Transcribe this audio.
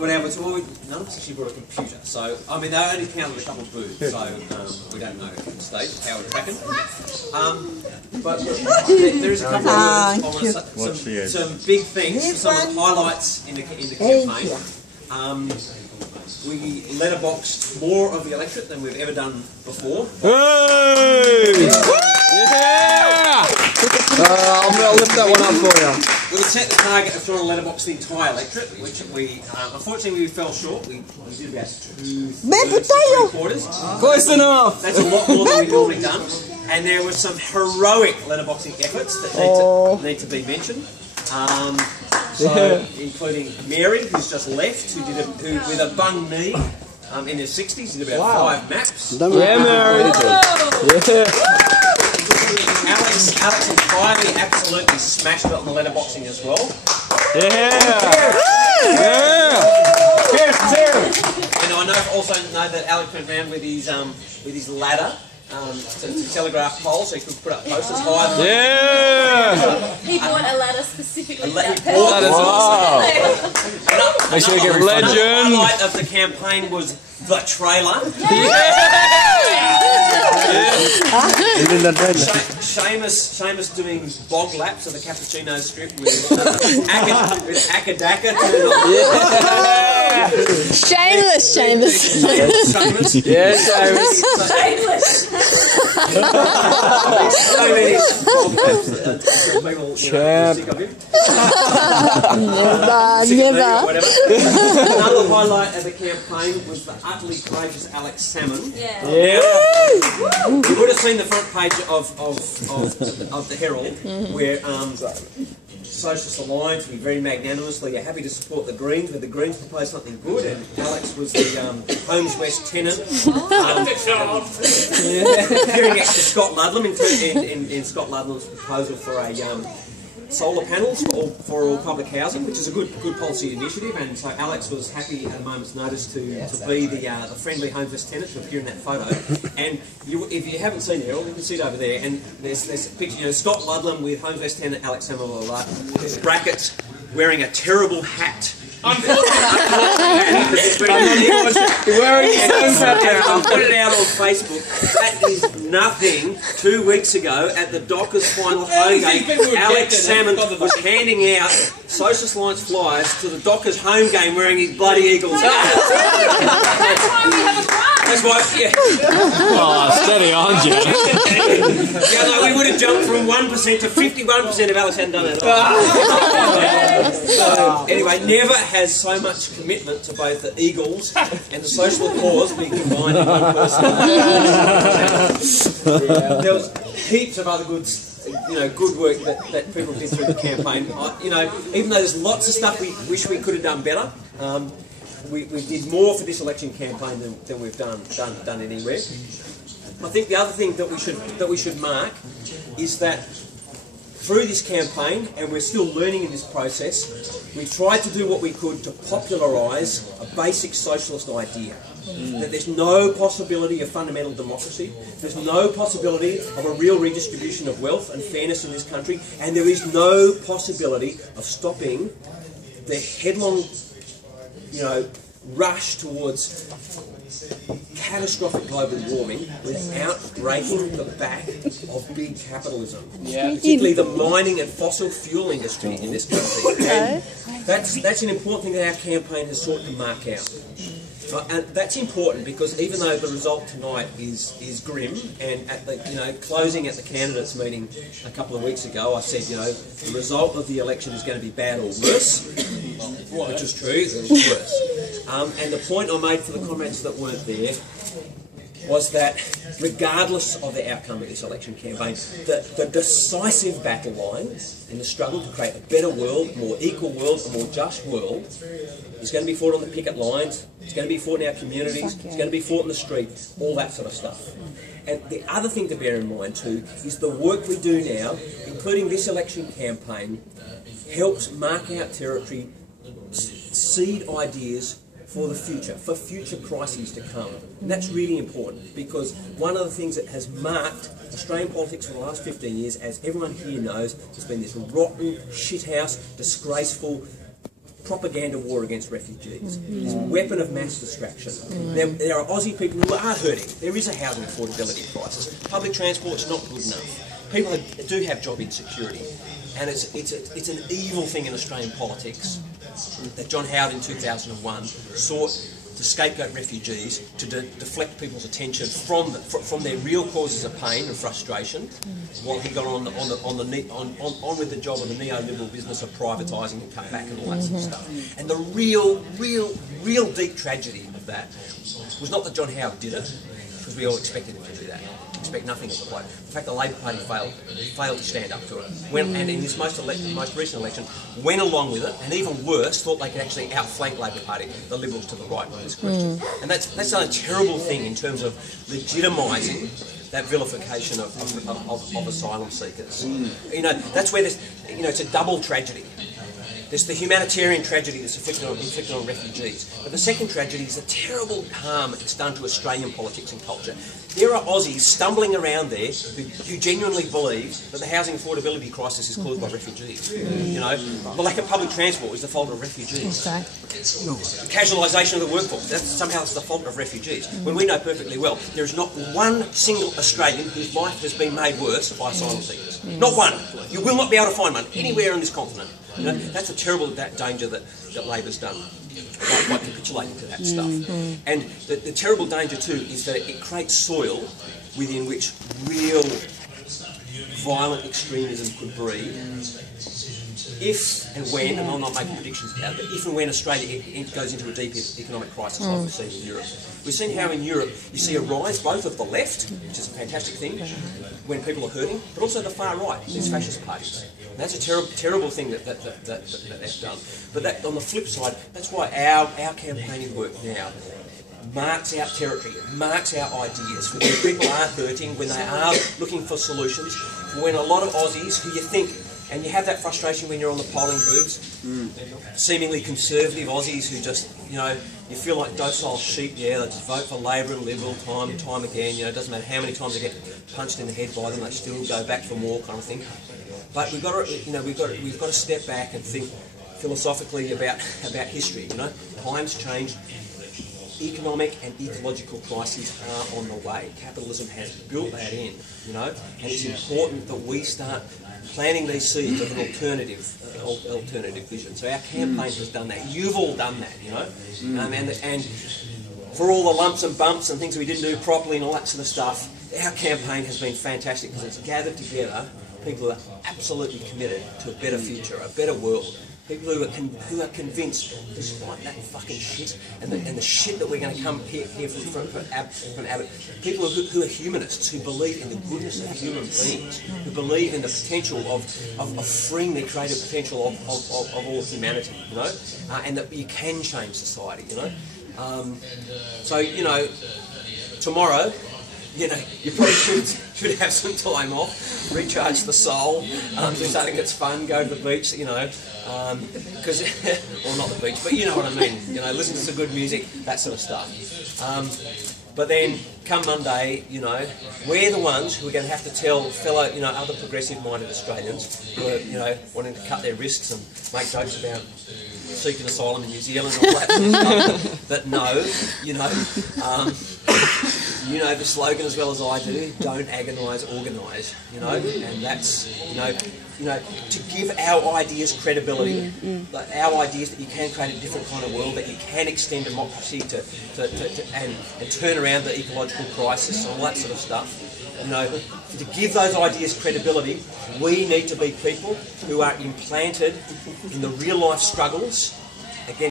whatever. None of us actually brought a computer, so I mean they only counted a couple of booths, so we don't know at this stage how it's tracking. But there is a couple of words I want to say, some big things, some of the highlights in the campaign. We letterboxed more of the electorate than we've ever done before. Hey! Yeah! I'm going to lift that one up for you. We set the target of trying to letterbox the entire electorate, which we, unfortunately, we fell short. We did about 2/3 Close enough! That's a lot more than we've normally done. And there were some heroic letterboxing efforts that need to be mentioned. Including Mary, who's just left, who with a bung knee in his 60s, did about 5 maps. Yeah, Mary! Alex entirely absolutely smashed it on the letterboxing as well. Yeah! And I also know that Alex went around with his ladder to telegraph poles, so he could put up posters higher than He bought a ladder specifically for that That is awesome. Make sure you get legend. The highlight of the campaign was the trailer. Seamus doing bog laps of the cappuccino strip with Akadaka. Shameless. Seamus. Yeah, Seamus. So many bog laps that people sick of him. Never. Another highlight of the campaign was the utterly courageous Alex Salmon. Yeah. You would have seen the front page of the Herald, where Socialist Alliance, we very magnanimously are happy to support the Greens, where the Greens proposed something good, and Alex was the Homes West tenant, appearing next to Scott Ludlam in Scott Ludlam's proposal for a solar panels for all public housing, which is a good policy initiative, and so Alex was happy at a moment's notice to be the friendly Homes West tenant to appear in that photo. And if you haven't seen it, you can see it over there, and there's a picture, Scott Ludlam with Homes West tenant Alex Salmon, blah, blah, blah. There's brackets wearing a terrible hat. I put it out on Facebook. That is nothing. 2 weeks ago at the Dockers final home game, Alex Salmon was handing out Socialist Alliance flyers to the Dockers home game wearing his bloody Eagles hat. That's why, yeah. Oh, steady on, Jack. Yeah, no, we would have jumped from 1% to 51% if Alex hadn't done it. So, anyway, never has so much commitment to both the Eagles and the social cause been combined in one person. There was heaps of other good work that people did through the campaign. Even though there's lots of stuff we wish we could have done better, we did more for this election campaign than we've done anywhere. I think the other thing that we should mark is that through this campaign, and we're still learning in this process, we tried to do what we could to popularise a basic socialist idea. That there's no possibility of fundamental democracy, there's no possibility of a real redistribution of wealth and fairness in this country, and there is no possibility of stopping the headlong rush towards catastrophic global warming without breaking the back of big capitalism, particularly the mining and fossil fuel industry in this country. And that's an important thing that our campaign has sought to mark out. And that's important because even though the result tonight is grim, and at the closing at the candidates meeting a couple of weeks ago, I said the result of the election is going to be bad or worse, which is true. It was worse. And the point I made for the comments that weren't there was that regardless of the outcome of this election campaign, the decisive battle line in the struggle to create a better world, a more equal world, a more just world, is going to be fought on the picket lines, it's going to be fought in our communities, it's going to be fought in the street, all that sort of stuff. And the other thing to bear in mind too is the work we do now, including this election campaign, helps mark out territory, seed ideas for the future, for future crises to come. And that's really important because one of the things that has marked Australian politics for the last 15 years, as everyone here knows, has been this rotten, shithouse, disgraceful propaganda war against refugees, this weapon of mass distraction. There are Aussie people who are hurting. There is a housing affordability crisis. Public transport's not good enough. People do have job insecurity, and it's an evil thing in Australian politics that John Howard in 2001 sought to scapegoat refugees to deflect people's attention from their real causes of pain and frustration, while he got on with the job of the neoliberal business of privatising and cut back and all that sort of stuff. And the real deep tragedy of that was not that John Howard did it, because we all expected him to do that. Expect nothing of the bloke. In fact, the Labor Party failed to stand up to it. And in this most recent election, went along with it, and even worse, thought they could actually outflank Labor Party, the Liberals to the right on this question. And that's a terrible thing in terms of legitimising that vilification of asylum seekers. You know, that's where there's, you know, it's a double tragedy. There's the humanitarian tragedy that's inflicted on refugees. But the second tragedy is the terrible harm it's done to Australian politics and culture. There are Aussies stumbling around there who genuinely believe that the housing affordability crisis is caused by refugees. You know, the lack of public transport is the fault of refugees. The casualisation of the workforce, somehow it's the fault of refugees. When we know perfectly well, there is not one single Australian whose life has been made worse by asylum seekers. Not one. You will not be able to find one anywhere on this continent. You know, that's the terrible danger that Labor's done by capitulating to that stuff. And the terrible danger too is that it creates soil within which real violent extremism could breed. If and when, and I'm not making predictions about it, but if and when Australia goes into a deep economic crisis like we've seen in Europe. We've seen how in Europe you see a rise both of the left, which is a fantastic thing, when people are hurting, but also the far right, these fascist parties. And that's a terrible thing that they've done. But that, on the flip side, that's why our campaigning work now marks out territory, marks out ideas, when people are hurting, when they are looking for solutions, when a lot of Aussies who you think, and you have that frustration when you're on the polling booths, seemingly conservative Aussies who just, you know, you feel like docile sheep, yeah, they just vote for Labor and Liberal time and time again, you know, it doesn't matter how many times they get punched in the head by them, they still go back for more kind of thing. But we've got to, you know, we've got to step back and think philosophically about history, you know. Times change. Economic and ecological crises are on the way. Capitalism has built that in, you know, and it's important that we start planting these seeds of an alternative vision. So our campaign has done that. You've all done that, you know, and for all the lumps and bumps and things we didn't do properly and all that sort of stuff, our campaign has been fantastic because it's gathered together people who are absolutely committed to a better future, a better world. People who are convinced, despite that fucking shit and the shit that we're going to come here from Abbott, people who are humanists, who believe in the goodness of human beings, who believe in the potential of freeing the creative potential of all humanity, you know, and that you can change society, you know. So, you know, tomorrow, you know, you probably should have some time off, recharge the soul, do something that's fun, go to the beach, you know, because, well, not the beach, but you know what I mean, you know, listen to some good music, that sort of stuff. But then, come Monday, you know, we're the ones who are going to have to tell fellow, you know, other progressive-minded Australians who are, you know, wanting to cut their risks and make jokes about seeking asylum in New Zealand and all that sort of stuff, that no, you know the slogan as well as I do, don't agonise, organise, you know, and that's, you know, to give our ideas credibility, our ideas that you can create a different kind of world, that you can extend democracy and turn around the ecological crisis and all that sort of stuff, you know, to give those ideas credibility, we need to be people who are implanted in the real life struggles against